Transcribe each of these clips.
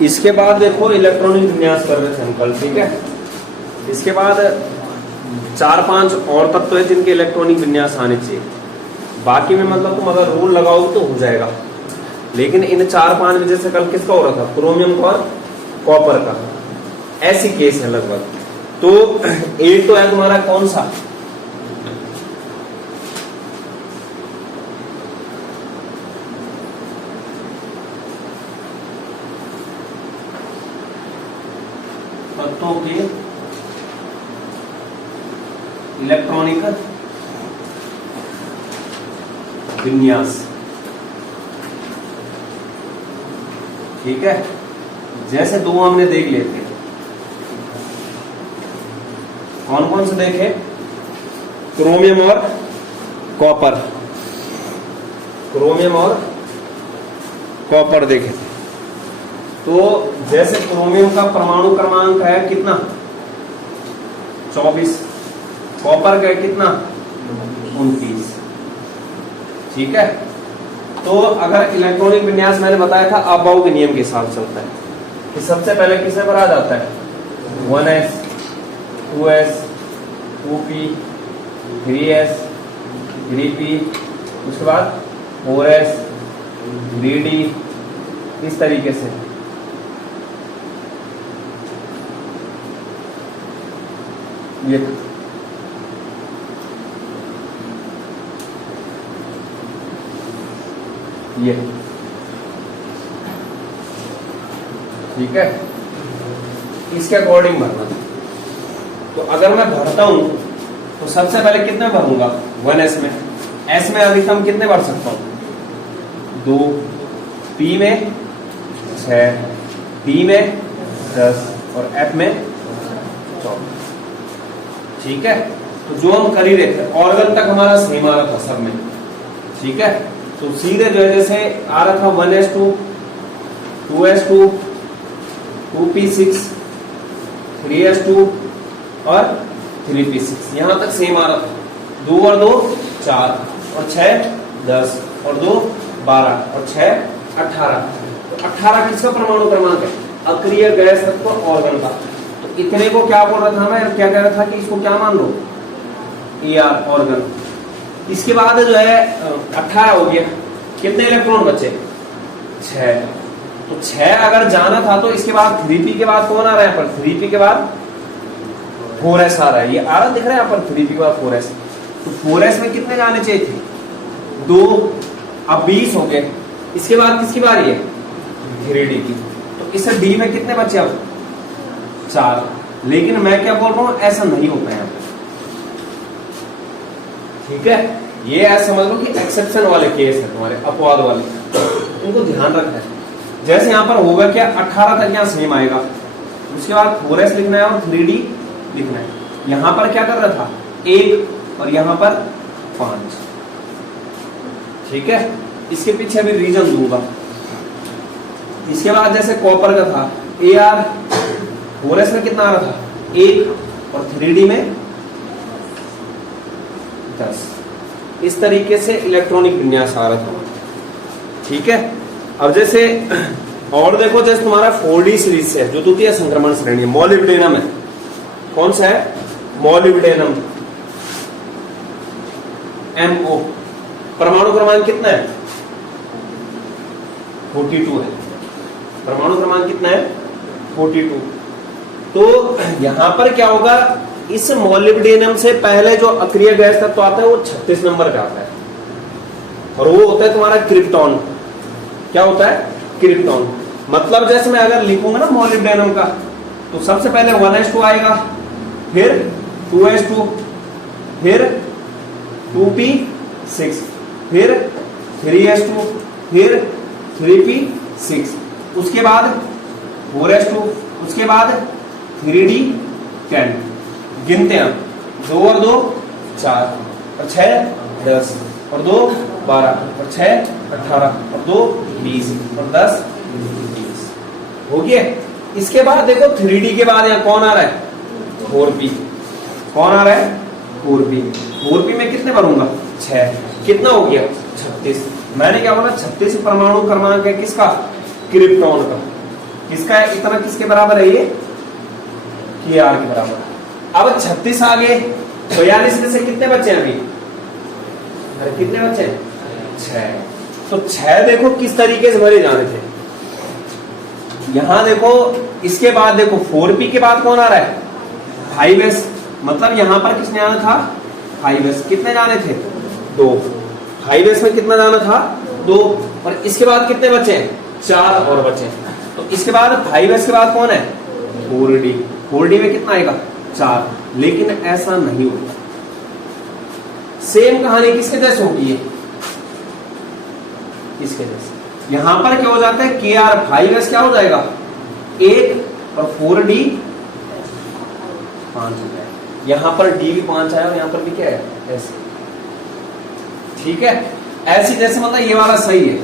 इसके बाद देखो इलेक्ट्रॉनिक विन्यास कर रहे थे हम कल, ठीक है। इसके बाद 4-5 और तत्व है जिनके इलेक्ट्रॉनिक विन्यास आने चाहिए। बाकी में मतलब तुम अगर रूल लगाओगे तो हो जाएगा, लेकिन इन 4-5 में जैसे कल किसका हो रहा था, क्रोमियम और कॉपर का, ऐसी केस है लगभग। तो एक तो है तुम्हारा कौन सा, तत्वों के इलेक्ट्रॉनिक विन्यास, ठीक है। जैसे दो हमने देख लिए थे, कौन कौन से देखे, क्रोमियम और कॉपर, क्रोमियम और कॉपर देखे थे। तो जैसे क्रोमियम का परमाणु क्रमांक है कितना, 24, कॉपर का कितना, 29, ठीक है। तो अगर इलेक्ट्रॉनिक विन्यास मैंने बताया था अबाउ के नियम के हिसाब से चलता है कि सबसे पहले किससे पर आ जाता है, 1s 2s 2p 3s 3p, उसके बाद 4s 3d, इस तरीके से। ये ठीक है, इसके अकॉर्डिंग भरना। तो अगर मैं भरता हूं तो सबसे पहले कितने भरूंगा, 1s में, s में अधिकतम कितने भर सकता हूं, 2, p में 6, d में 10 और f में 14, ठीक है। तो जो हम कर ही रहे थे, ऑर्गन तक हमारा सेम आ रहा था सब में, ठीक है। तो सीधे जो है जैसे आ रहा था 1s2 2s2 2p6 3s2 और 3p6, यहां तक सेम आ रहा था। 2 और 2 4 और 6 10 और 2 12 और 6 18। तो 18 किसका परमाणु क्रमांक है, अक्रिय गैस तत्व ऑर्गन का। तो इतने को क्या बोल रहा था मैं, क्या कह रहा था कि इसको क्या मान लो, AR ऑर्गन। इसके बाद जो है 18 हो गया, कितने इलेक्ट्रॉन बचे, 6। तो 6 अगर जाना था तो इसके बाद 3p के बाद कौन आ रहा है, पर 3p के बाद 4s आ रहा है, ये आ रहा दिख रहा है यहाँ पर 3p के बाद 4s। तो 4s में कितने जाने चाहिए थे, 2, अब 20 हो गए। इसके बाद किसकी बारी है, 3d की। तो इस d में कितने बचे अब, 4। लेकिन मैं क्या बोल रहा हूं, ऐसा नहीं होता है, ठीक है। ये ऐसा समझ लो कि एक्सेप्शन वाले केस है तुम्हारे, अपवाद वाले, उनको ध्यान रखना है। जैसे यहाँ पर होगा क्या, 18 तक यहाँ सेम आएगा, उसके बाद 4s लिखना है और 3d लिखना है। यहाँ पर क्या कर रहा था, 1 और यहाँ पर 5, ठीक है। इसके पीछे अभी रीजन दूंगा। इसके बाद जैसे कॉपर का था, AR 4s में कितना आ रहा था, 1 और 3d में 10। इस तरीके से इलेक्ट्रॉनिक विन्यास आ रहा था, ठीक है। अब जैसे और देखो, जैसे तुम्हारा 4D सीरीज से जो द्वितीय संक्रमण श्रेणी है, मॉलिब्डेनम है, कौन सा है, मॉलिब्डेनम MO, परमाणु क्रमांक कितना है, 42 है, परमाणु क्रमांक कितना है, 42। तो यहां पर क्या होगा, इस मॉलिब्डेनम से पहले जो अक्रिय गैस तत्व आता है वो 36 नंबर का आता है, और वो होता है तुम्हारा क्रिप्टॉन। क्या होता है, क्रिप्टॉन। मतलब जैसे मैं अगर लिखूंगा ना मॉलिब्डेनम का, तो सबसे पहले 1s2 आएगा, फिर 2s2, फिर 2p6, फिर 3s2, फिर 3p6, उसके बाद 4s2, उसके बाद 3d10। गिनते हैं, 2 और 2 4 और 6 10 और 2 12 और 6 18 और 2 20 और 10 20 हो गया। इसके बाद देखो 3D के बाद यहाँ कौन आ रहा है, 4p। कौन आ रहा है, 4p। 4p में कितने भरूंगा, 6। कितना हो गया, 36। मैंने क्या बोला, 36 परमाणु क्रमांक है किसका, क्रिप्टॉन का। किसका इतना किसके बराबर है ये, के आर के बराबर। अब 36 आ गए, 42 में से कितने बचे अभी, अरे कितने बचे, 6। तो 6 देखो किस तरीके से भरे जाने थे। यहां देखो, इसके बाद देखो 4p के बाद कौन आ रहा है, 5s, मतलब यहां पर किसने आना था, 5s। कितने जाने थे, 2। 5s में कितना जाना था, 2। और इसके बाद कितने बचे, 4 और बचे। तो इसके बाद 5s के बाद कौन है, 4d। 4d में कितना आएगा, 4। लेकिन ऐसा नहीं होता। सेम कहानी किसके जैसे होगी, इसके जैसे। यहां पर क्या हो जाता है, के आर 5s क्या हो जाएगा, 1 और 4d 5 हो जाएगा। यहां पर d भी 5 आया और यहां पर भी क्या है, ऐसे। ठीक है, ऐसी जैसे मतलब ये वाला सही है,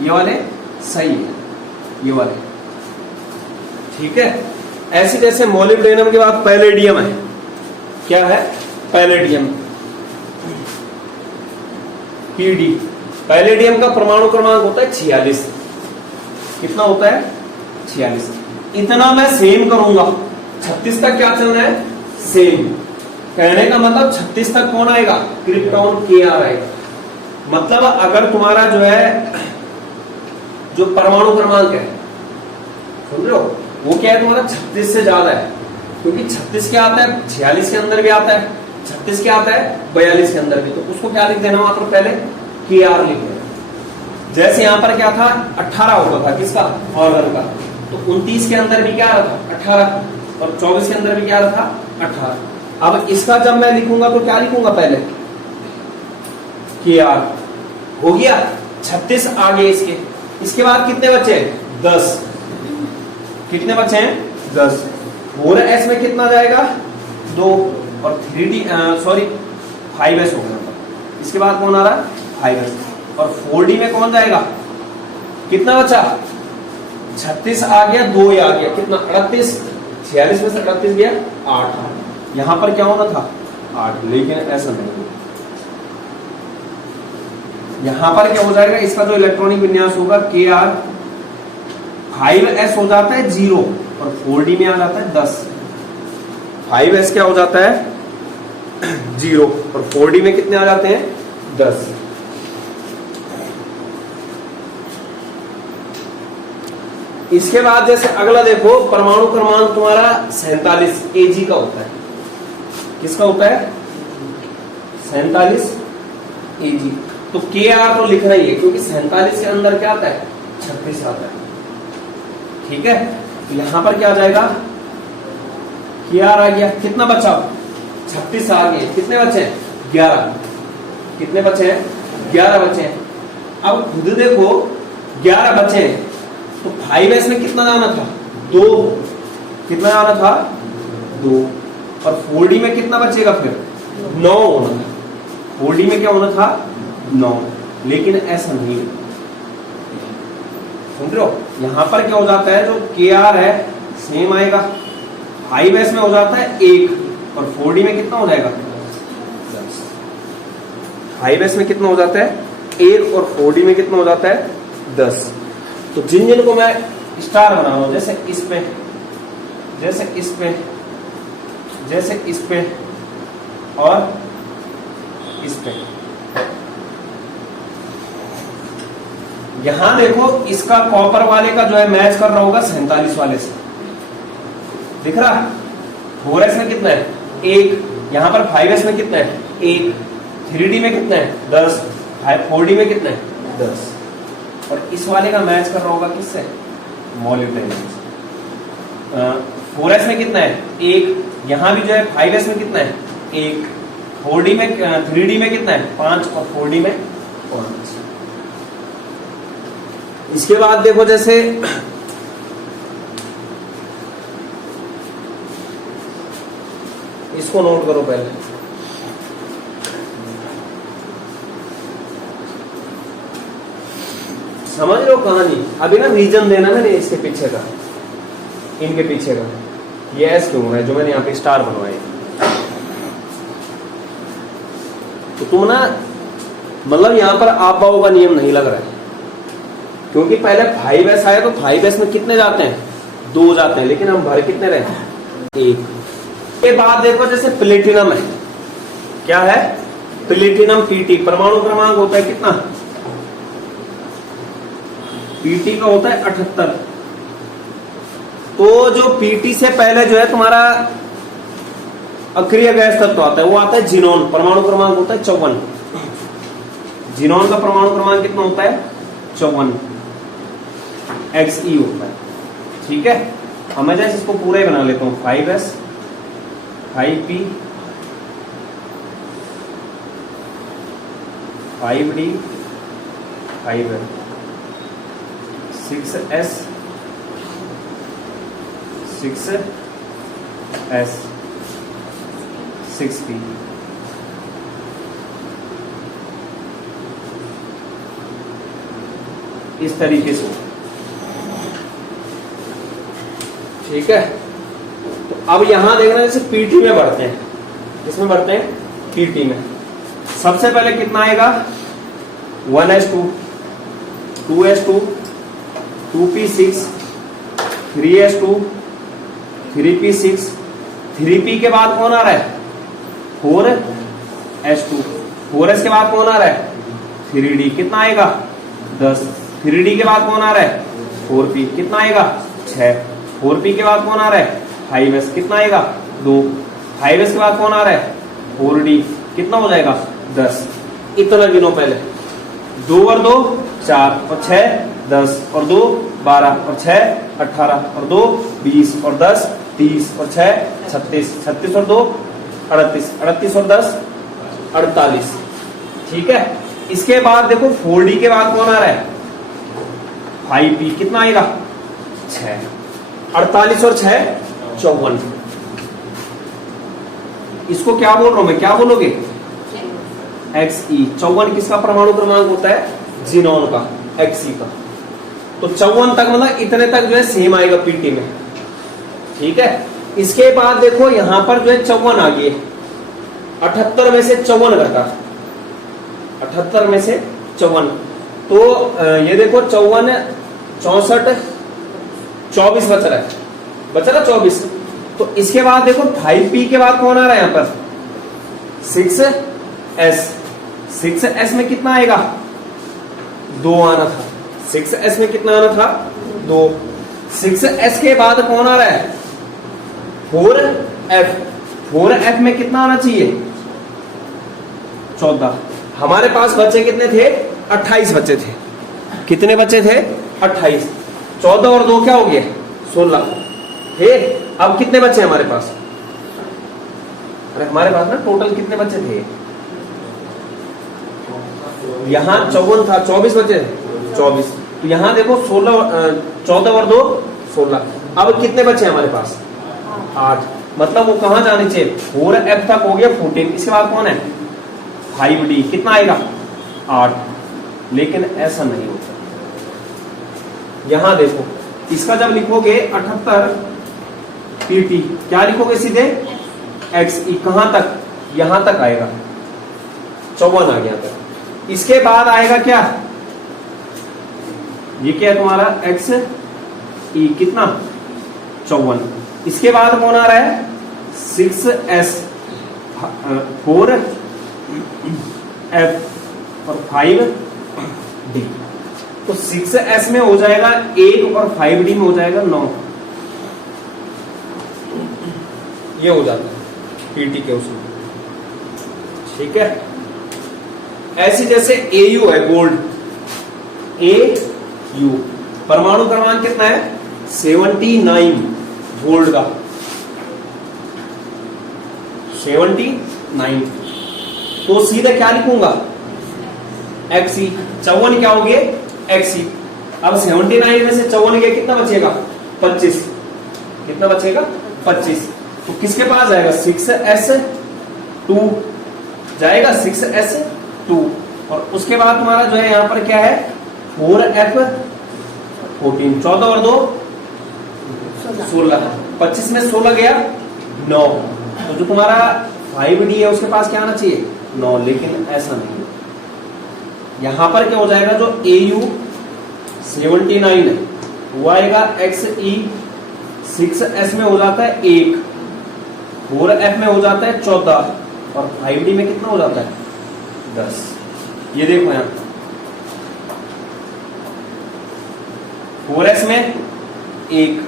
ये वाले सही है, ये वाले। ठीक है, ऐसी जैसे मोलिब्डेनम के बाद पैलेडियम है, क्या है, पैलेडियम, पीडी। पैलेडियम का परमाणु क्रमांक होता है 46। कितना होता है, 46। इतना मैं सेम करूंगा, 36 तक क्या चलना है, सेम। कहने का मतलब 36 तक कौन आएगा, क्रिप्टॉन के आर आएगा। मतलब अगर तुम्हारा जो है, जो परमाणु क्रमांक है, सुन रहे हो, वो क्या है तुम्हारा 36 से ज्यादा है। क्योंकि 36 क्या आता है, 46 के अंदर भी आता है, 36 क्या आता है, 42 के अंदर भी। तो उसको क्या लिख देना, मात्र पहले के आर लिख देना। जैसे यहां पर क्या था, 18 होता था किसका, ऑर्गन का। तो 29 के अंदर भी क्या आ रहा था, 18। और 24 के अंदर भी क्या आ रहा था, 18। अब इसका जब मैं लिखूंगा तो क्या लिखूंगा, पहले के आर हो गया, 36 आगे इसके। इसके बाद कितने बचे, 10। कितने बचे हैं, 10। 4s में कितना जाएगा, 2। और 3d सॉरी 5s हो गया। इसके बाद कौन आ रहा है, 5s। और 4d में कौन जाएगा, कितना बचा, 36 आ गया, 2 आ गया, कितना 38। 46 में से 38 गया, 8। यहां पर क्या होना था, 8। लेकिन ऐसा नहीं, यहां पर क्या हो जाएगा, इसका जो इलेक्ट्रॉनिक विन्यास होगा, के आर 5s हो जाता है 0 और 4d में आ जाता है 10। 5s क्या हो जाता है 0 और 4d में कितने आ जाते हैं, 10। इसके बाद जैसे अगला देखो, परमाणु क्रमांक तुम्हारा 47 Ag का होता है। किसका होता है, 47 Ag। तो के आर तो लिखना ही है, क्योंकि 47 के अंदर क्या आता है, 36 आता है। ठीक है, तो यहां पर क्या आ जाएगा, के आर आ गया। कितना बचा, 36 आ गए, कितने बचे, 11। कितने बचे हैं, 11 बचे हैं। अब खुद देखो 11 बचे हैं, तो 5s में कितना जाना था, 2। कितना जाना था, 2। और 4d में कितना बचेगा, फिर 9 होना था। 4d में क्या होना था, 9। लेकिन ऐसा नहीं है, सुन रहे हो। यहां पर क्या हो जाता है, जो के आर है सेम आएगा, 5s में हो जाता है 1 और 4d में कितना हो जाएगा, 10। 5s में कितना हो जाता है, 1 और 4d में कितना हो जाता है, 10। तो जिन जिन को मैं स्टार बना रहा हूं, जैसे इस पे, जैसे इस पे, जैसे इस पे और इस पे, यहां देखो इसका कॉपर वाले का जो है मैच कर रहा होगा 47 वाले से, दिख रहा है। 4s में कितना है, 1। यहां पर 5s में कितना है, 1। 3d में कितना है, 10। 4d में कितना है, 10। और इस वाले का मैच कर रहा होगा किससे, मोलिब्डेनम से। 4s में कितना है, 1। यहां भी जो है 5s में कितना है, 1। 4d में 3d में कितना है, 5 और 4d में 5। इसके बाद देखो जैसे इसको नोट करो पहले, समझ लो कहानी। अभी ना रीजन देना मैंने इसके पीछे का, इनके पीछे का, ये एस क्यों है जो मैंने यहाँ पे स्टार बनवाए। तो तुम ना मतलब यहां पर आप बाओ का नियम नहीं लग रहा है, क्योंकि पहले 5s आया तो 5s में कितने जाते हैं, 2 जाते हैं, लेकिन हम भर कितने रहे, 1। के बाद देखो जैसे प्लेटिनम है, क्या है, प्लेटिनम पीटी, परमाणु क्रमांक होता है कितना, पीटी का होता है 78। तो जो पीटी से पहले जो है तुम्हारा अक्रिय गैस तत्व आता है, वो आता है जिनोन, परमाणु क्रमांक होता है 54। जिनोन का परमाणु क्रमांक कितना होता है, 54 Xe होता है। ठीक है, अब मैं जैसे इसको पूरा ही बना लेता हूं, 5s 5p 5d 5l 6s 6s 6p। इस तरीके से, ठीक है। तो अब यहां देखना, जैसे पीटी में बढ़ते हैं, किसमें बढ़ते हैं, पीटी में। सबसे पहले कितना आएगा, 1s2 2s2 2p6 3s2 3p6 3p के बाद कौन आ रहा है, 4s2 4s के बाद कौन आ रहा है, 3d, कितना आएगा 10। 3d के बाद कौन आ रहा है, 4p, कितना आएगा 6। 4p के बाद कौन आ रहा है, 5s, कितना आएगा 2। 5s के बाद कौन आ रहा है, 4d, कितना हो जाएगा 10। इतना गिनो पहले, 2 और 2 4 और 6 10 और 2 12 और 6 18 और 2 20 और 10 30 और 6 36 36 और 2 38 38 और 10 48। ठीक है, इसके बाद देखो 4d के बाद कौन आ रहा है, 5p, कितना आएगा 6। 48 और 6 54। इसको क्या बोल रहा हूं मैं, क्या बोलोगे, Xe। 54 किसका परमाणु क्रमांक होता है, जिनोन का, Xe का। तो 54 तक मतलब इतने तक जो है सेम आएगा पीटी में। ठीक है, इसके बाद देखो यहां पर जो है 54 आ गई, 78 में से 54 घटा, 78 में से 54, तो ये देखो 54 64 24 बच रहा है, बच रहा 24। तो इसके बाद देखो 5p के बाद कौन आ रहा है, यहां पर 6s। 6s में कितना आएगा, 2 आना था। 6s में कितना आना था, 2। 6s के बाद कौन आ रहा है, 4f। 4f में कितना आना चाहिए, 14। हमारे पास बचे कितने थे, 28 बचे थे। कितने बचे थे, 28। 14 और 2 क्या हो गया, 16। फिर अब कितने बचे हमारे पास, अरे हमारे पास ना टोटल कितने बचे थे, यहां 54 था, 24 बचे, 24। तो यहां देखो 14 और 2 16। अब कितने बचे हमारे पास, 8। मतलब वो कहां जाने चाहिए, 4f तक हो गया 14। इसके बाद कौन है, 5d, कितना आएगा 8। लेकिन ऐसा नहीं होता, यहां देखो इसका जब लिखोगे 78 पीटी, क्या लिखोगे सीधे, Xe, कहां तक, यहां तक आएगा, 54 आ गया तक। इसके बाद आएगा क्या, ये क्या है तुम्हारा Xe, कितना 54। इसके बाद कौन आ रहा है, 6s 4f और 5d। तो 6s में हो जाएगा 1 और 5d में हो जाएगा 9। ये हो जाता है पीटी के उसमें। ठीक है, ऐसी जैसे Au है, गोल्ड Au, परमाणु क्रमांक कितना है, 79 गोल्ड का, 79। तो सीधे क्या लिखूंगा, Xe। 54 क्या हो गए, Xe। अब 79 में से 54 गया, कितना बचेगा, 25। कितना बचेगा, 25। तो किसके पास जाएगा, 6s2 जाएगा, 6s2। और उसके बाद तुम्हारा जो है यहां पर क्या है, 4f14। 14 और 2 16। 25 में 16 गया 9। तो जो तुम्हारा 5d है उसके पास क्या आना चाहिए, 9। लेकिन ऐसा नहीं, यहां पर क्या हो जाएगा, जो Au 79 है, वो आएगा XE 6S में हो जाता है 1, 4F में हो जाता है 14 और 5D में कितना हो जाता है 10। ये देखो यहां 4S में 1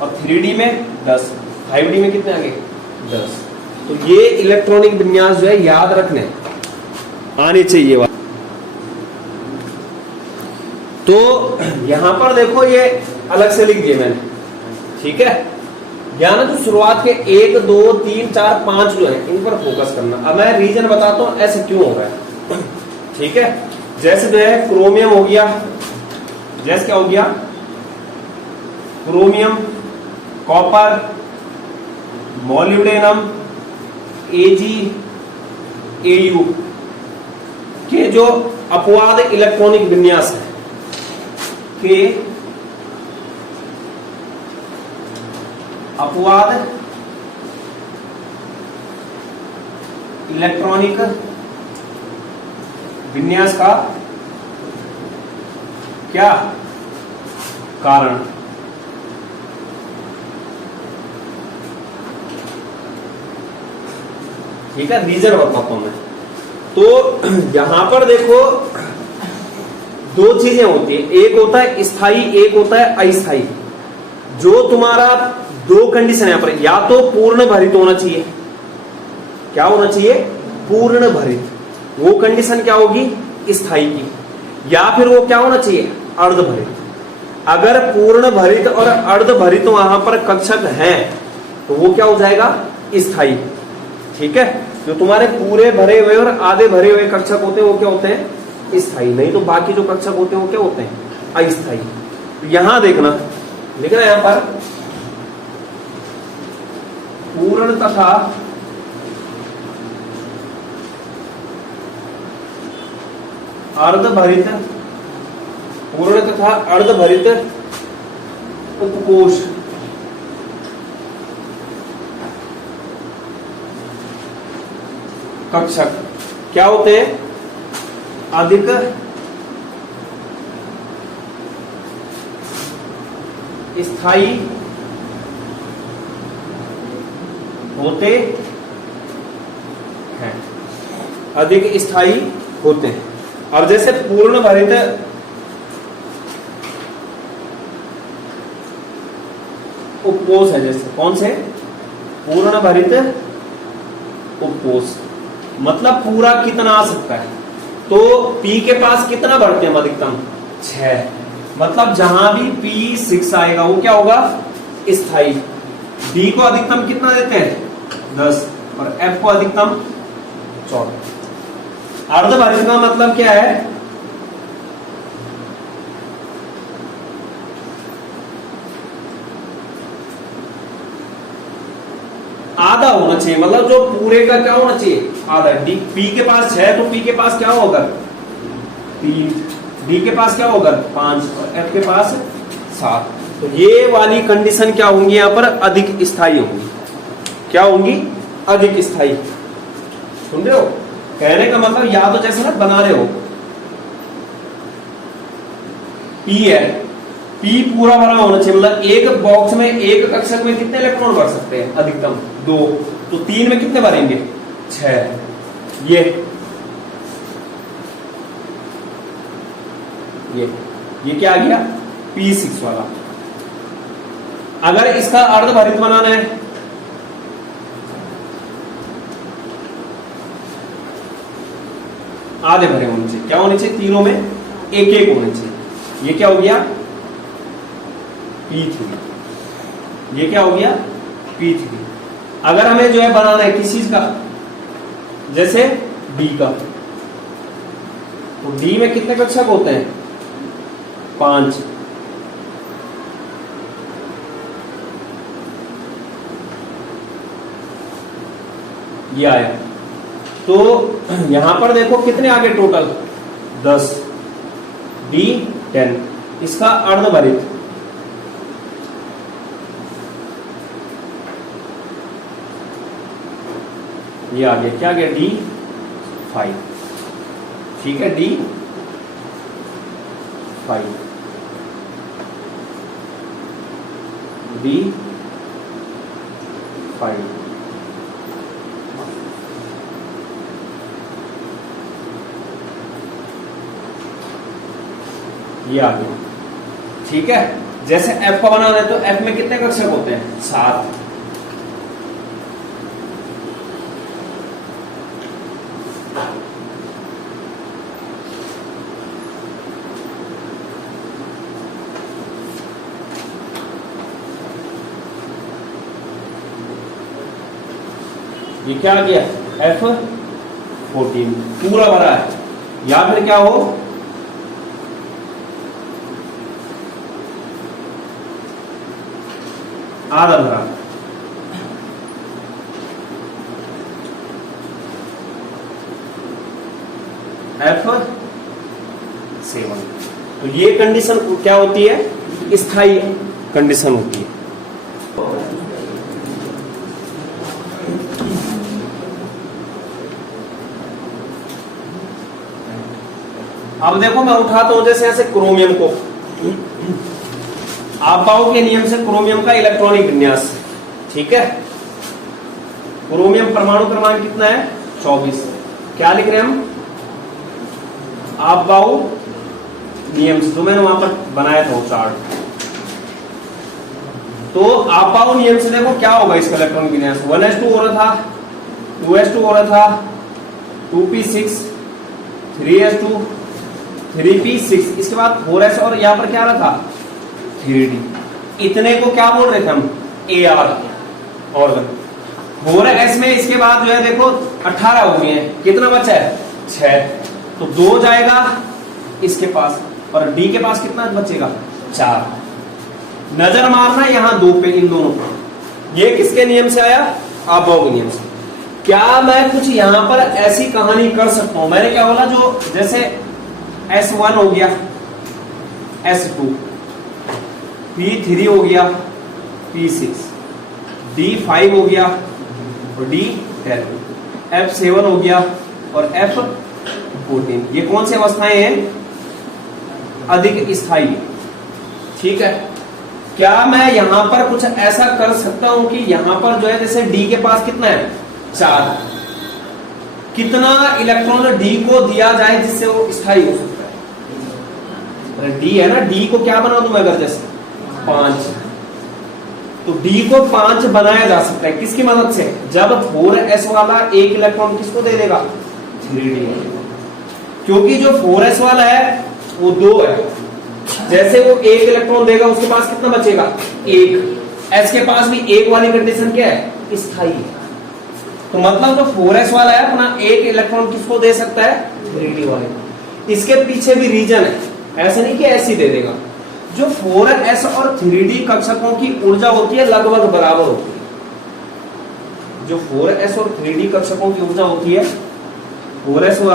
और 3D में 10, 5D में कितने आ गए 10। तो ये इलेक्ट्रॉनिक विन्यास जो है याद रखने आनी चाहिए। तो यहां पर देखो ये अलग से लिख दिए मैंने, ठीक है। ध्यान जो शुरुआत के 1 2 3 4 5 जो है इन पर फोकस करना। अब मैं रीजन बताता हूं ऐसे क्यों हो रहा है, ठीक है। जैसे जो है क्रोमियम हो गया, जैसे क्या हो गया chromium, copper, molybdenum, Ag, Au के जो अपवाद इलेक्ट्रॉनिक विन्यास है के अपवाद इलेक्ट्रॉनिक विन्यास का क्या कारण, ठीक है। रीजन बताता हूं मैं। तो यहां पर देखो दो चीजें होती है, एक होता है स्थायी, एक होता है अस्थायी। जो तुम्हारा दो कंडीशन है यहां पर, या तो पूर्ण भरित होना चाहिए, क्या होना चाहिए पूर्ण भरित, वो कंडीशन क्या होगी स्थायी की, या फिर वो क्या होना चाहिए अर्ध भरित। अगर पूर्ण भरित और अर्ध भरित वहां पर कक्षक है तो वो क्या हो जाएगा स्थायी, ठीक है। जो तुम्हारे पूरे भरे हुए और आधे भरे हुए कक्षक होते हैं वो क्या होते हैं स्थायी, नहीं तो बाकी जो कक्षक होते हैं वो क्या होते हैं अस्थायी। तो यहां देखना, लिखना यहां पर पूर्ण तथा अर्धभरित, पूर्ण तथा अर्धभरित उपकोष कक्षक क्या होते हैं अधिक स्थायी होते हैं, अधिक स्थायी होते हैं। और जैसे पूर्ण भरित उपकोष है, जैसे कौन से पूर्ण भरित उपकोष, मतलब पूरा कितना आ सकता है, तो P के पास कितना बढ़ते हैं अधिकतम 6, मतलब जहां भी P6 आएगा वो क्या होगा स्थायी। D को अधिकतम कितना देते हैं 10 और F को अधिकतम 14। अर्धभरित का मतलब क्या है, आधा होना चाहिए, मतलब जो पूरे का क्या होना चाहिए आधा। डी P के पास 6 तो P के पास क्या होगा 3, D के पास क्या होगा 5 और F के पास 7। तो ये वाली कंडीशन क्या होंगी यहां पर अधिक स्थायी होंगी, क्या होंगी अधिक स्थायी। सुन रहे हो, कहने का मतलब या तो जैसे ना बना रहे हो P है, P पूरा भरा होना चाहिए, मतलब एक बॉक्स में एक कक्षक में कितने इलेक्ट्रॉन भर सकते हैं अधिकतम 2, तो 3 में कितने भरेंगे 6। ये क्या आ गया P6 वाला। अगर इसका अर्धभरित बनाना है आधे भरे होने चाहिए, क्या होने चाहिए तीनों में एक एक होने चाहिए। ये क्या हो गया P3, ये क्या हो गया P3। अगर हमें जो है बनाना है किसी चीज का, जैसे D का, तो D में कितने कक्षक होते हैं 5। ये आया, तो यहां पर देखो कितने आगे टोटल 10, D 10, इसका अर्धभरित ये आ गया, क्या आ गया D5, ठीक है D5। D5 ये आ गया। ठीक है, जैसे F का बनाना है तो F में कितने कक्षक होते हैं? 7। ये क्या आ गया? F14 पूरा भरा है, या फिर क्या हो आधा भरा। F7। तो ये कंडीशन क्या होती है? स्थायी कंडीशन होती है। अब देखो मैं उठाता हूं जैसे ऐसे क्रोमियम को, आपबाउ के नियम से क्रोमियम का इलेक्ट्रॉनिक विन्यास। ठीक है, क्रोमियम परमाणु क्रमांक कितना है? 24। क्या लिख रहे हैं हम? आपबाउ नियम से, जो मैंने वहां पर बनाया था वो चार्ट। तो आपबाउ नियम से देखो क्या होगा इसका इलेक्ट्रॉनिक विन्यास। 1s2 हो रहा था, 2s2 हो रहा था, 2p6, 3s2, 3p6, इसके बाद 4s और यहां पर क्या रहा था? 3d। इतने को क्या बोल रहे थे हम? AR organ. 4s में इसके बाद जो है देखो 18 हो गए हैं, कितना बचा है? 6। तो 2 जाएगा इसके पास, और D के पास कितना बचेगा? 4। नजर मारना यहां 2 पे, इन दोनों पे। ये किसके नियम से आया? आपबाउ के नियम से। क्या मैं कुछ यहां पर ऐसी कहानी कर सकता हूं? मैंने क्या बोला, जो जैसे S1 हो गया, S2, P3 हो गया, P6, D5 हो गया और D10, F7 हो गया और F14। ये कौन सी अवस्थाएं हैं? अधिक स्थायी। ठीक है, क्या मैं यहां पर कुछ ऐसा कर सकता हूं कि यहां पर जो है जैसे D के पास कितना है? 4। कितना इलेक्ट्रॉन D को दिया जाए जिससे वो स्थायी हो सकता है? D है ना, D को क्या बना दूं मैं अगर जैसे 5, तो D को 5 बनाया जा सकता है किसकी मदद से? जब 4s वाला एक इलेक्ट्रॉन किसको दे देगा? 3d। क्योंकि जो 4s वाला है वो 2 है, जैसे वो एक इलेक्ट्रॉन देगा उसके पास कितना बचेगा? 1। s के पास भी 1 वाली कंडीशन क्या है? स्थायी। तो मतलब जो 4s वाला है अपना एक इलेक्ट्रॉन किसको दे सकता है? 3d वाले। इसके पीछे भी रीजन है, ऐसे नहीं कि ऐसे ही दे देगा। जो 4s और 3d कक्षकों की ऊर्जा होती है लगभग बराबर होती है। जो 4s और 3d कक्षकों की ऊर्जा होती है, 4s व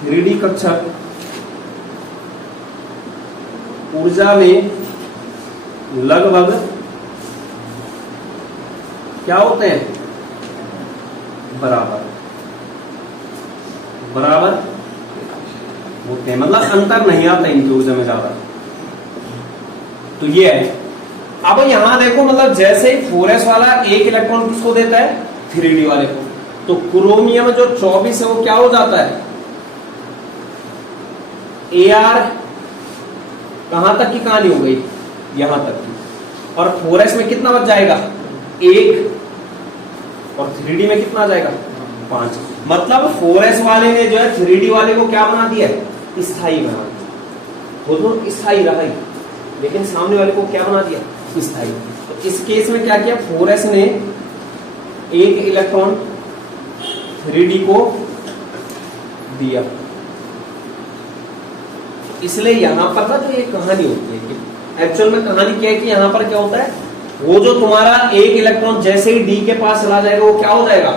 3d कक्षक ऊर्जा में लगभग क्या होते हैं? बराबर होते हैं, मतलब अंतर नहीं आता इनकी ऊर्जा में ज्यादा। तो ये है। अब यहां देखो, मतलब जैसे ही 4s वाला एक इलेक्ट्रॉन किसको देता है? 3d वाले को। तो क्रोमियम जो 24 है वो क्या हो जाता है? AR कहां तक की कहानी हो गई? यहां तक की। और 4s में कितना बच जाएगा? 1। और 3d में कितना आ जाएगा? 5। मतलब 4s वाले ने जो है 3d वाले को क्या बना दिया? स्थायी बना दिया। वो तो स्थायी रहा ही, लेकिन सामने वाले को क्या बना दिया? स्थायी। तो इस केस में क्या किया? 4s ने एक इलेक्ट्रॉन 3d को दिया। इसलिए यहां पर ना जो ये कहानी होती है कि एक्चुअल में कहानी क्या है कि यहां पर क्या होता है, वो जो तुम्हारा एक इलेक्ट्रॉन जैसे ही D के पास चला जाएगा वो क्या हो जाएगा?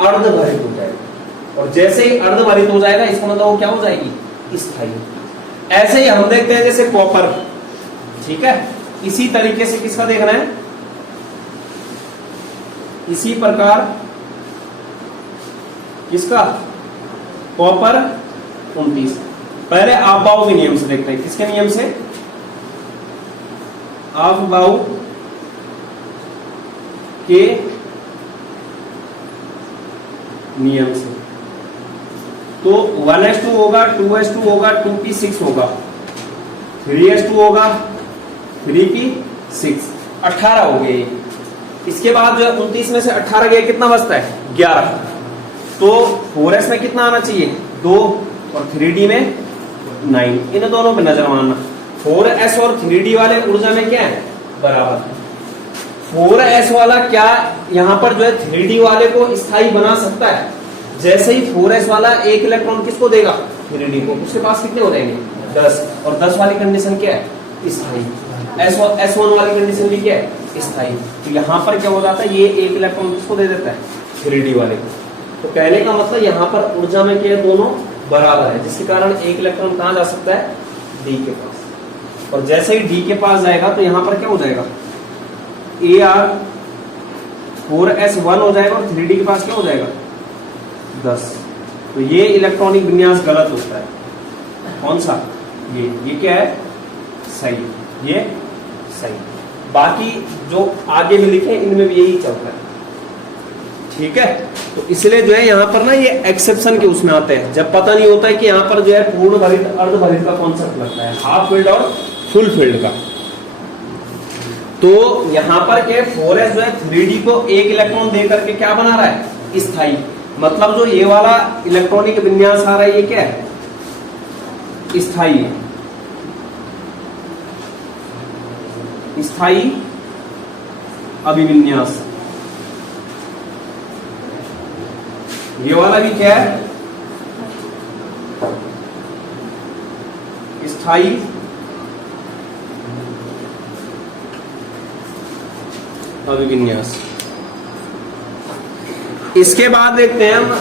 अर्धभरित हो जाएगा। और जैसे ही अर्धभरित हो जाएगा इसका मतलब वो क्या हो जाएगी? स्थायी। ऐसे ही हम देखते हैं जैसे कॉपर। ठीक है, इसी तरीके से किसका देखना है? इसी प्रकार किसका? कॉपर 29। पहले आपबाउ के नियम से देखते हैं। किसके नियम से? आपबाउ के नियम से। तो 1s2 होगा, 2s2 होगा, 2p6 होगा, 3s2 होगा, 3p6, 18 हो गए। इसके बाद जो 29 में से 18 गए, कितना बचता है? 11। तो 4s में कितना आना चाहिए? 2, और 3d में 9। इन दोनों पे नजर मारना। 4s और 3d वाले ऊर्जा में क्या है? बराबर। 4s वाला क्या यहाँ पर जो है 3d वाले को स्थायी बना सकता है? जैसे ही 4s वाला एक इलेक्ट्रॉन किसको देगा? 3d को। उसके पास कितने हो जाएंगे? 10। और 10 वाली कंडीशन क्या है? स्थायी। S1 वाली कंडीशन भी क्या है? स्थायी। तो यहाँ पर क्या हो जाता है? ये एक इलेक्ट्रॉन किसको दे देता है? 3d वाले को। तो कहने का मतलब यहाँ पर ऊर्जा में क्या है? दोनों बराबर है, जिसके कारण एक इलेक्ट्रॉन कहाँ जा सकता है? d के पास। और जैसे ही d के पास जाएगा तो यहाँ पर क्या हो जाएगा? Ar 4s1 हो जाएगा, और 3d के पास क्या हो जाएगा? 10। तो ये इलेक्ट्रॉनिक विन्यास गलत होता है। कौन सा? ये क्या है? सही। ये सही। बाकी जो आगे भी लिखे इनमें भी यही चलता है। ठीक है। तो इसलिए जो है यहाँ पर ना ये एक्सेप्शन के उसमें आते हैं, जब पता नहीं होता है कि यहाँ पर जो है पूर्ण भरित अर्ध भरित का कॉन्सेप्ट लगता है, हाफ फील्ड और फुल फील्ड का। तो यहाँ पर क्या 4s जो है 3d को एक इलेक्ट्रॉन दे करके क्या बना रहा है? स्थायी। मतलब जो ये वाला इलेक्ट्रॉनिक विन्यास आ रहा है, ये क्या है? स्थायी है। स्थायी अभिविन्यास। ये वाला भी क्या है? स्थायी अभिविन्यास। इसके बाद देखते हैं हम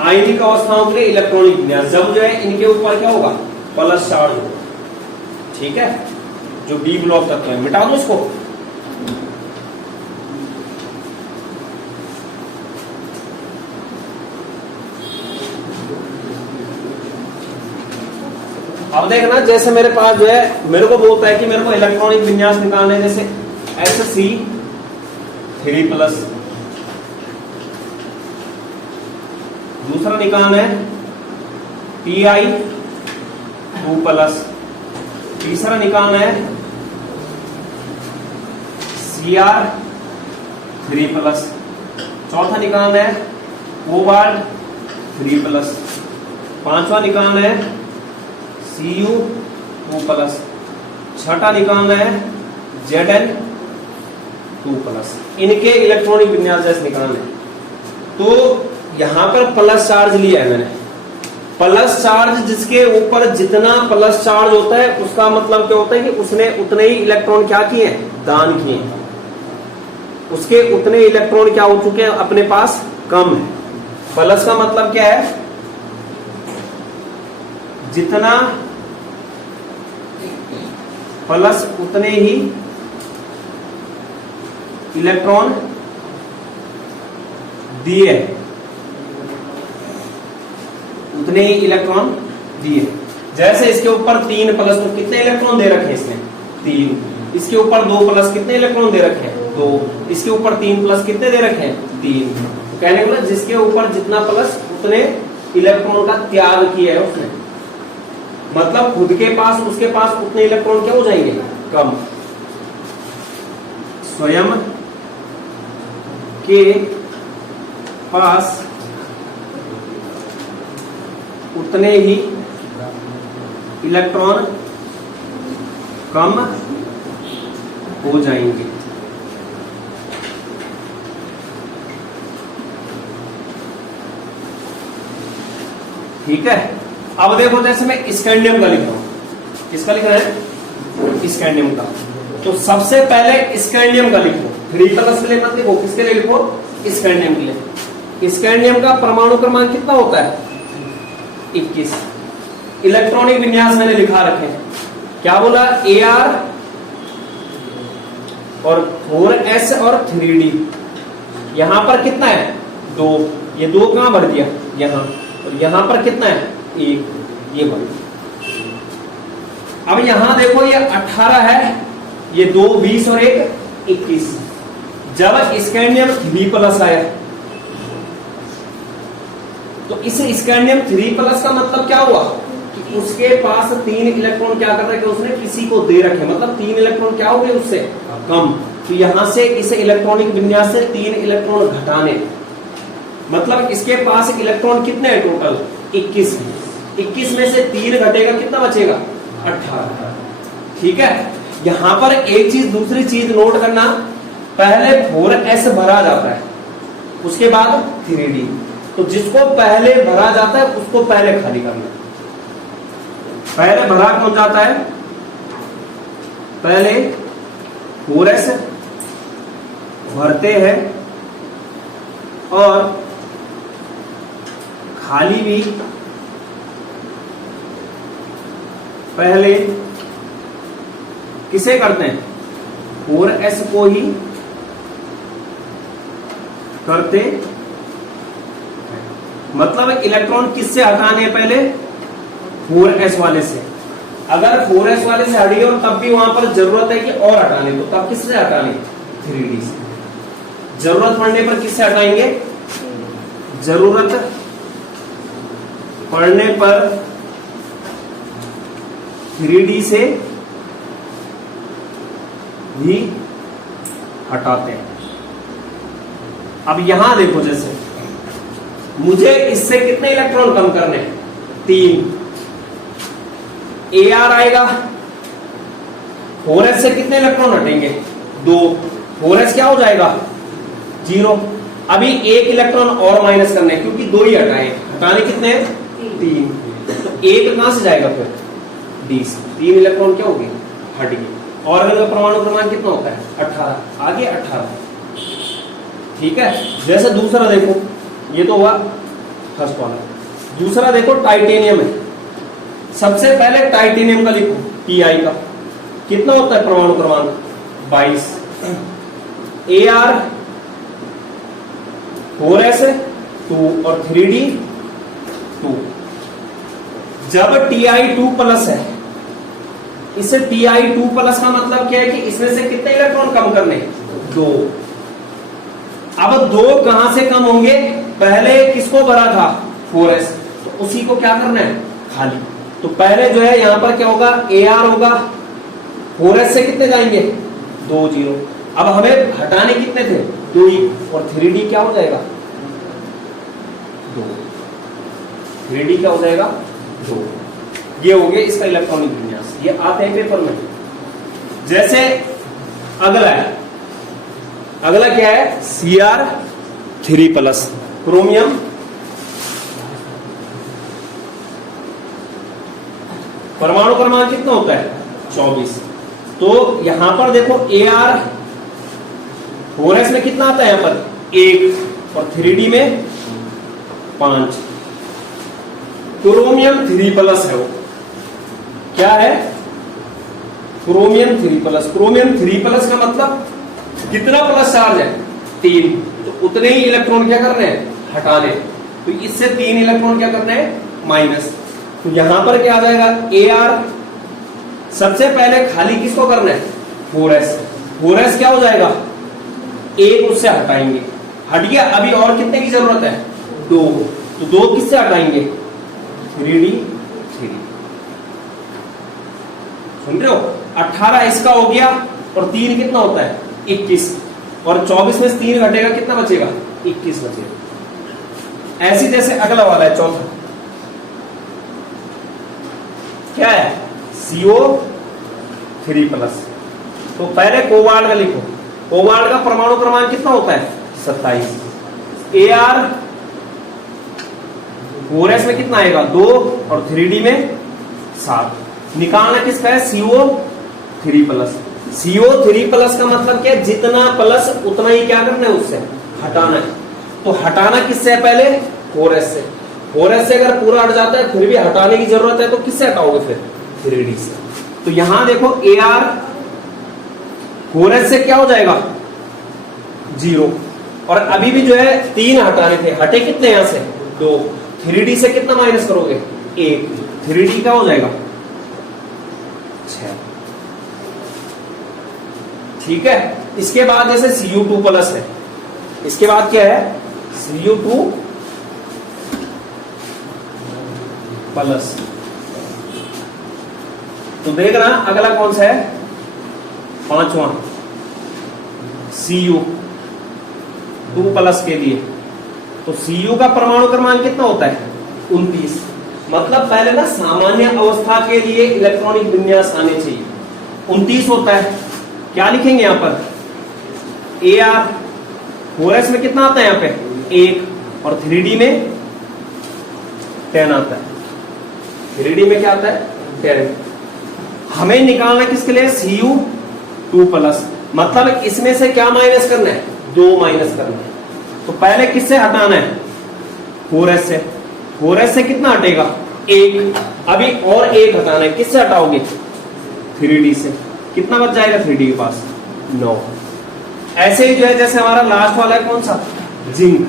आयनिक अवस्थाओं के लिए इलेक्ट्रॉनिक विन्यास। जब जो है इनके ऊपर क्या होगा? प्लस चार्ज होगा। ठीक है। जो डी ब्लॉक तत्व है, मिटा दो इसको। अब देखना, जैसे मेरे पास जो है मेरे को बोलता है कि मेरे को इलेक्ट्रॉनिक विन्यास निकालना है, जैसे Sc3+, दूसरा निकालना है Pi2+, तीसरा निकालना है Cr3+, चौथा निकालना है Cobalt3+, पांचवा निकालना है Cu2+, छठा निकालना है Zn2+। इनके इलेक्ट्रॉनिक विन्यास जैसे निकालना है। तो यहां पर प्लस चार्ज लिया है मैंने। प्लस चार्ज, जिसके ऊपर जितना प्लस चार्ज होता है उसका मतलब क्या होता है कि उसने उतने ही इलेक्ट्रॉन क्या किए हैं? दान किए हैं। उसके उतने इलेक्ट्रॉन क्या हो चुके हैं? अपने पास कम है। प्लस का मतलब क्या है? जितना प्लस उतने ही इलेक्ट्रॉन दिए, उतने ही इलेक्ट्रॉन दिए। जैसे इसके ऊपर 3 प्लस, तो कितने इलेक्ट्रॉन दे रखे हैं इसने? 3। इसके ऊपर 2 प्लस, कितने इलेक्ट्रॉन दे रखे हैं? 2। इसके ऊपर 3 प्लस, कितने दे रखे हैं? 3। कहने का मतलब जिसके ऊपर जितना प्लस उतने इलेक्ट्रॉन का त्याग किया है उसने। मतलब खुद के पास, उसके पास उतने इलेक्ट्रॉन क्या हो जाएंगे? कम। स्वयं के पास उतने ही इलेक्ट्रॉन कम हो जाएंगे। ठीक है। अब देखो, जैसे मैं स्कैंडियम का लिख रहा हूं। किसका लिख रहा है? स्कैंडियम का। तो सबसे पहले स्कैंडियम का लिखो। 3+ के लिए मत लिखो। किसके लिए लिखो? स्कैंडियम के लिए। स्कैंडियम का परमाणु क्रमांक कितना होता है? 21। इलेक्ट्रॉनिक विन्यास मैंने लिखा रखे हैं। क्या बोला? Ar और 4s और 3d। यहां पर कितना है? 2। ये 2 कहां भर दिया? यहां। और यहां पर कितना है? 1। ये भर। अब यहां देखो, ये 18 है, ये 2 20 और 1 21। जब स्कैंडियम 3+ आया तो इस स्कैंडियम 3+ का मतलब क्या हुआ कि उसके पास 3 इलेक्ट्रॉन क्या कर रहे हैं कि उसने किसी को दे रखे, मतलब 3 इलेक्ट्रॉन क्या हो गए उससे कम। तो यहां से इस इलेक्ट्रॉनिक विन्यास से 3 इलेक्ट्रॉन घटाने, मतलब इसके पास इलेक्ट्रॉन कितने हैं टोटल 21। 21 में से 3 घटेगा कितना बचेगा 18। ठीक है, यहां पर एक चीज दूसरी चीज नोट करना, पहले 4s भरा जाता है उसके बाद 3d। तो जिसको पहले भरा जाता है उसको पहले खाली करना। पहले भरा कौन जाता है, पहले 4s भरते हैं और खाली भी पहले किसे करते हैं 4s को ही करते, मतलब इलेक्ट्रॉन किससे हटाने हैं पहले 4s वाले से। अगर 4s वाले से हटी और तब भी वहां पर जरूरत है कि और हटाने, तो तब किससे हटाने 3d से। जरूरत पड़ने पर किससे हटाएंगे, जरूरत पड़ने पर 3d से भी हटाते हैं। अब यहां देखो, जैसे मुझे इससे कितने इलेक्ट्रॉन कम करने 3, Ar आएगा, 4s से कितने इलेक्ट्रॉन हटेंगे 2, 4s क्या हो जाएगा 0। अभी 1 इलेक्ट्रॉन और माइनस करने, क्योंकि 2 ही हटाने कितने 3, तो 1 कहां से जाएगा फिर d से, 3 इलेक्ट्रॉन क्या हो गए हट गए। ऑर्गन का परमाणु क्रमांक कितना होता है 18, आगे 18। ठीक है, जैसे दूसरा देखो, ये तो हुआ फर्स्ट वाला। दूसरा देखो टाइटेनियम है, सबसे पहले टाइटेनियम का लिखो Ti का कितना होता है परमाणु क्रमांक 22। Ar 4s 2 और 3d 2। जब Ti 2+ है, इससे Ti 2+ का मतलब क्या है कि इसमें से कितने इलेक्ट्रॉन कम करने 2। अब 2 कहां से कम होंगे, पहले किसको भरा था 4s, तो उसी को क्या करना है खाली। तो पहले जो है यहां पर क्या होगा Ar होगा, 4s से कितने जाएंगे 2 0। अब हमें हटाने कितने थे 2 ही, और 3d क्या हो जाएगा 2, 3d क्या हो जाएगा 2। ये हो गया इसका इलेक्ट्रॉनिक विन्यास, ये आते हैं पेपर में। जैसे अगला है, अगला क्या है Cr3+, क्रोमियम परमाणु क्रमांक कितना होता है 24। तो यहां पर देखो Ar 4s में कितना आता है यहां पर 1 और 3d में 5। क्रोमियम 3+ है, वो क्या है क्रोमियम 3+। क्रोमियम 3+ का मतलब कितना प्लस चार्ज है 3, तो उतने ही इलेक्ट्रॉन क्या करने हैं हटाने, तो इससे 3 इलेक्ट्रॉन क्या करने हैं माइनस। तो यहां पर क्या आ जाएगा Ar सबसे पहले खाली किसको करना है 4s, 4s क्या हो जाएगा 1 उससे हटाएंगे, हट गया। अभी और कितने की जरूरत है 2, तो 2 किससे हटाएंगे 3d 3। सुन रहे हो, 18 इसका हो गया, और 3 कितना होता है 21, और 24 में से 3 घटेगा कितना बचेगा 21 बचेगा। ऐसी जैसे अगला वाला है चौथा, क्या है CO3+। तो पहले कोबाल्ट का लिखो, कोबाल्ट का परमाणु क्रमांक कितना होता है 27। Ar 4s में कितना आएगा 2 और 3d में 7। निकालना किसका है CO3+। CO3+ का मतलब क्या है, जितना प्लस उतना ही क्या करना है उससे हटाना है। तो हटाना किससे है पहले 4s से, 4s से अगर पूरा हट जाता है फिर भी हटाने की जरूरत है, तो किससे हटाओगे फिर 3d से। तो यहां देखो Ar 4s से क्या हो जाएगा 0, और अभी भी जो है 3 हटाने थे, हटे कितने यहां से 2, 3d से कितना माइनस करोगे 1, 3d क्या हो जाएगा 6। ठीक है। इसके बाद जैसे Cu2 प्लस है, इसके बाद क्या है Cu2 प्लस। तो देख रहा अगला कौन सा है, पांचवा Cu2 प्लस के लिए। तो Cu का परमाणु क्रमांक कितना होता है 29। मतलब पहले ना सामान्य अवस्था के लिए इलेक्ट्रॉनिक विन्यास आने चाहिए, 29 होता है। क्या लिखेंगे यहां पर Ar, 4s में कितना आता है यहाँ पे 1, और 3D में 10 आता है। 3D में क्या आता है 10। हमें निकालना किसके लिए Cu2 प्लस, मतलब इसमें से क्या माइनस करना है 2 माइनस करना है। तो पहले किससे हटाना है 4s से, 4s से कितना हटेगा 1, अभी और 1 हटाना है, किससे हटाओगे 3D से, कितना बच जाएगा 3D के पास 9। ऐसे ही जो है जैसे हमारा लास्ट वाला है कौन सा जिंक,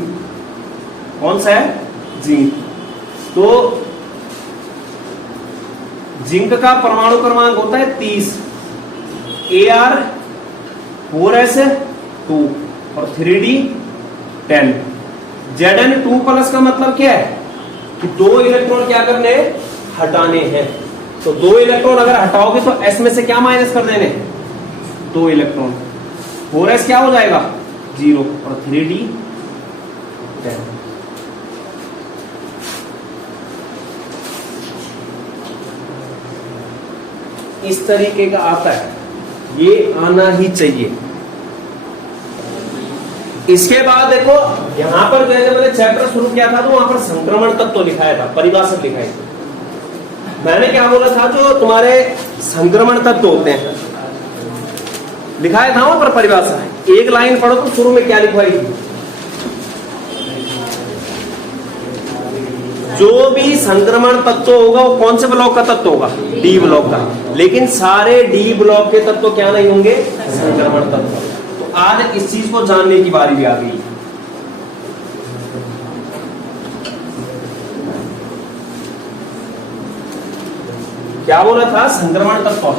कौन सा है जिंक। तो जिंक का परमाणु क्रमांक होता है 30, Ar 4s2 और 3D 10। Zn2 प्लस का मतलब क्या है कि 2 इलेक्ट्रॉन क्या करने हटाने हैं। तो 2 इलेक्ट्रॉन अगर हटाओगे तो s में से क्या माइनस कर देने 2 इलेक्ट्रॉन, 4s क्या हो जाएगा 0 और 3D 10। इस तरीके का आता है, ये आना ही चाहिए। इसके बाद देखो यहां पर जो है जब मैंने चैप्टर शुरू किया था तो वहां पर संक्रमण तत्व तो लिखाया था, परिभाषा लिखाई थी। मैंने क्या बोला था जो तुम्हारे संक्रमण तत्व होते हैं लिखाया था वहां पर परिभाषा है। एक लाइन पढ़ो तो शुरू में क्या लिखवाई थी, जो भी संक्रमण तत्व होगा वो कौन से ब्लॉक का तत्व होगा डी ब्लॉक का, लेकिन सारे डी ब्लॉक के तत्व क्या नहीं होंगे संक्रमण तत्व। तो आज इस चीज को जानने की बारी भी आ गई। क्या बोला था संक्रमण तत्व,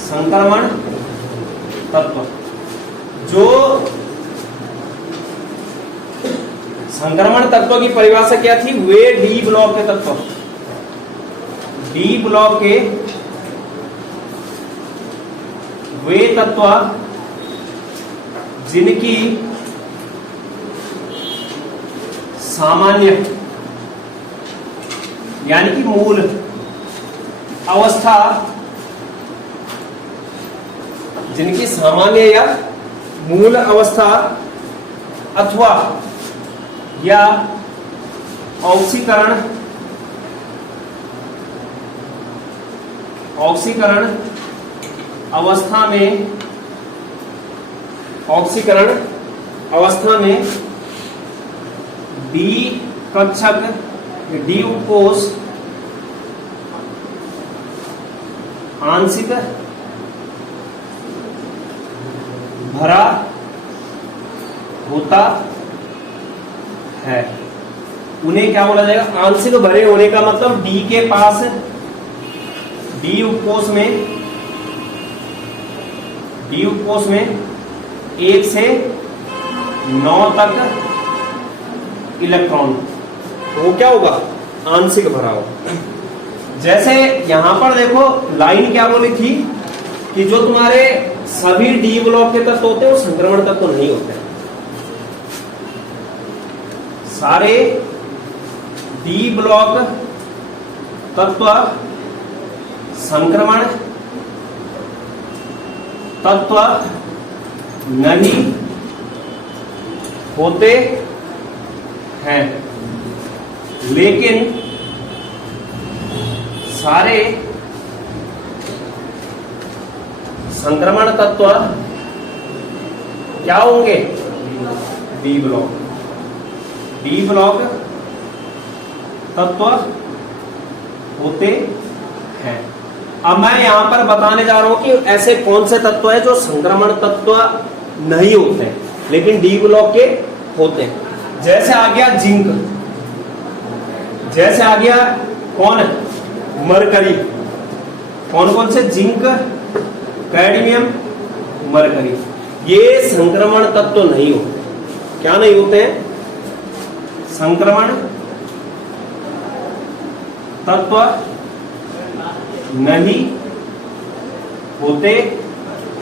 संक्रमण तत्व जो संक्रमण तत्व की परिभाषा क्या थी, वे डी ब्लॉक के तत्व, डी ब्लॉक के वे तत्व जिनकी सामान्य यानी कि मूल अवस्था, जिनकी सामान्य या मूल अवस्था अथवा या ऑक्सीकरण अवस्था में, ऑक्सीकरण अवस्था में डी कक्षक, डी उपकोष आंशिक भरा होता है, उन्हें क्या बोला जाएगा आंशिक भरे होने का मतलब डी के पास, डी उपकोष में 1 से 9 तक इलेक्ट्रॉन, तो वो क्या होगा आंशिक भरा होगा। जैसे यहां पर देखो लाइन क्या बोली थी कि जो तुम्हारे सभी डी ब्लॉक के तत्व होते हैं वो संक्रमण तत्व तो नहीं होते, सारे डी ब्लॉक तत्व संक्रमण तत्व नहीं होते हैं, लेकिन सारे संक्रमण तत्व क्या होंगे डी ब्लॉक, डी ब्लॉक तत्व होते हैं। अब मैं यहां पर बताने जा रहा हूं कि ऐसे कौन से तत्व है जो संक्रमण तत्व नहीं होते हैं लेकिन डी ब्लॉक के होते हैं। जैसे आ गया जिंक, जैसे आ गया कौन मरकरी, कौन कौन से? Zinc, cadmium, mercury. ये संक्रमण तत्व नहीं होते। क्या नहीं होते हैं? संक्रमण तत्व नहीं होते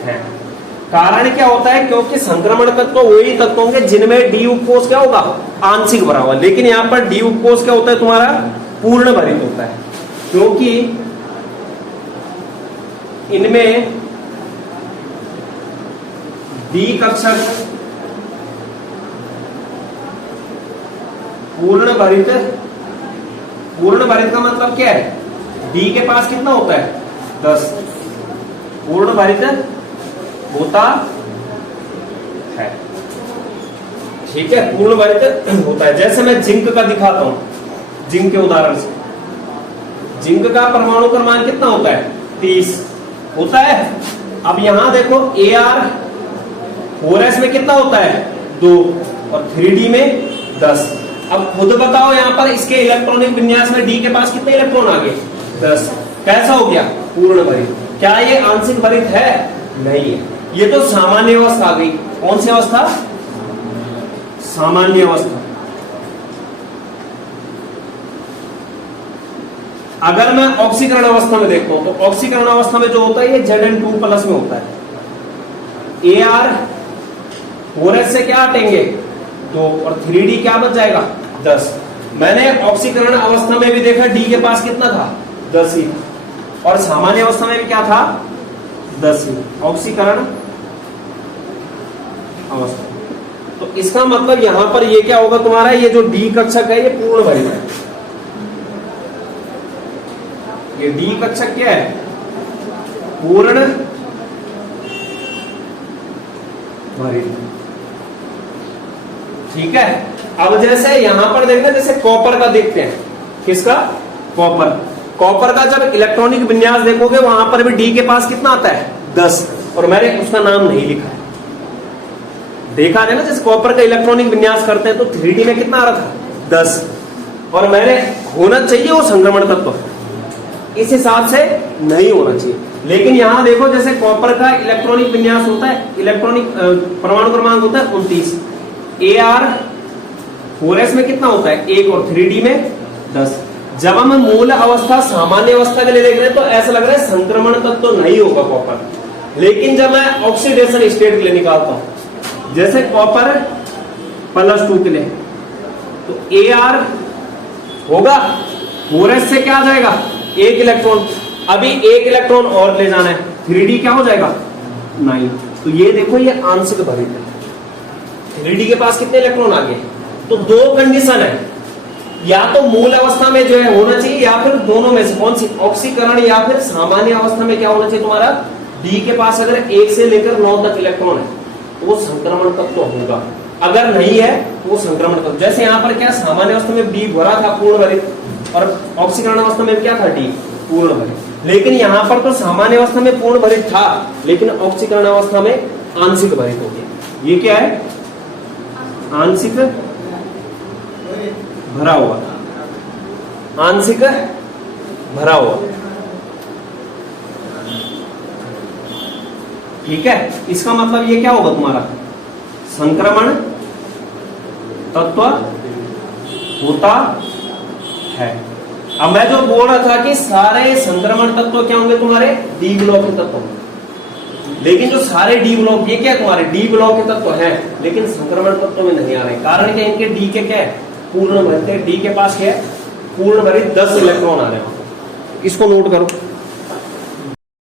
हैं। कारण क्या होता है? क्योंकि संक्रमण तत्व वही तत्व होंगे जिनमें डी उपकोष क्या होगा? आंशिक भरा हुआ। लेकिन यहां पर डी उपकोष क्या होता है तुम्हारा? पूर्ण भरित होता है, क्योंकि इनमें डी कक्षक पूर्ण भरित का मतलब क्या है? डी के पास कितना होता है? 10 पूर्ण भरित होता है। ठीक है, पूर्ण भरित होता है। जैसे मैं जिंक का दिखाता हूं, जिंक के उदाहरण से। जिंक का परमाणु क्रमांक कितना होता है? 30 होता है। अब यहां देखो Ar 4s में कितना होता है? 2 और 3d में 10। अब खुद बताओ यहां पर इसके इलेक्ट्रॉनिक विन्यास में डी के पास कितने इलेक्ट्रॉन आ गए? 10। कैसा हो गया? पूर्ण भरित। क्या ये आंशिक भरित है? नहीं है। ये तो सामान्य अवस्था आ गई। कौन सी अवस्था? सामान्य अवस्था। अगर मैं ऑक्सीकरण अवस्था में देखता हूं तो ऑक्सीकरण अवस्था में जो होता है ये Zn2+ में होता है। Ar 4s से क्या हटेंगे? 2 और 3d क्या बच जाएगा? 10। मैंने ऑक्सीकरण अवस्था में भी देखा डी के पास कितना था? 10 ही। और सामान्य अवस्था में भी क्या था? 10 ही। ऑक्सीकरण अवस्था। तो इसका मतलब यहां पर ये क्या होगा तुम्हारा? ये जो डी कक्षक है ये पूर्ण भरित है। ये डी कक्षक क्या है? पूर्ण भरित। ठीक है। अब जैसे यहां पर देखना, जैसे कॉपर का देखते हैं। किसका? कॉपर। कॉपर का जब इलेक्ट्रॉनिक विन्यास देखोगे वहां पर भी डी के पास कितना आता है? 10। और मैंने उसका नाम नहीं लिखा है। देखा है ना, जैसे कॉपर का इलेक्ट्रॉनिक विन्यास करते हैं तो 3d में कितना आ रहा था? 10। और मैंने होना चाहिए वो संक्रमण तत्व, इस हिसाब से नहीं होना चाहिए। लेकिन यहां देखो, जैसे कॉपर का इलेक्ट्रॉनिक विन्यास होता है, इलेक्ट्रॉनिक परमाणु क्रमांक होता है 29। Ar 4s में कितना होता है? 1 और 3d में 10। जब हम मूल अवस्था सामान्य अवस्था के लिए देख रहे हैं तो ऐसा लग रहा है संक्रमण तत्व तो नहीं होगा कॉपर। लेकिन जब मैं ऑक्सीडेशन स्टेट के लिए निकालता हूं, जैसे कॉपर +2 के लिए, तो Ar होगा 4s से क्या आ जाएगा? 1 इलेक्ट्रॉन। अभी 1 इलेक्ट्रॉन और ले जाना है, 3d क्या हो जाएगा? 9। तो ये देखो ये आंशिक भरित है। 3d के पास कितने इलेक्ट्रॉन आ गए? तो 2 कंडीशन है, या तो मूल अवस्था में जो है होना चाहिए, या फिर दोनों में से कौन सी? ऑक्सीकरण या फिर सामान्य अवस्था में क्या होना चाहिए तुम्हारा? डी के पास अगर 1 से लेकर 9 तक इलेक्ट्रॉन है तो वो संक्रमण तत्व होगा। अगर नहीं है तो वो संक्रमण तत्व। जैसे यहाँ पर क्या सामान्य अवस्था में डी भरा था पूर्ण भरित, और ऑक्सीकरण अवस्था में क्या था? डी पूर्ण भरित। लेकिन यहाँ पर तो सामान्य अवस्था में पूर्ण भरित था, लेकिन ऑक्सीकरण अवस्था में आंशिक भरित हो गया। ये क्या है? आंशिक भरा हुआ। आंशिक भरा हुआ। ठीक है। इसका मतलब ये क्या होगा तुम्हारा? संक्रमण तत्व होता है। अब मैं जो बोल रहा था कि सारे संक्रमण तत्व क्या होंगे तुम्हारे? डी ब्लॉक के तत्व होंगे। लेकिन जो सारे डी ब्लॉक, ये क्या है तुम्हारे? डी ब्लॉक के तत्व हैं, लेकिन संक्रमण तत्व में नहीं आ रहे। कारण क्या? इनके डी के क्या है? पूर्ण भरित है। डी के पास क्या है? पूर्ण भरित 10 इलेक्ट्रॉन आ रहे हैं। इसको नोट करो।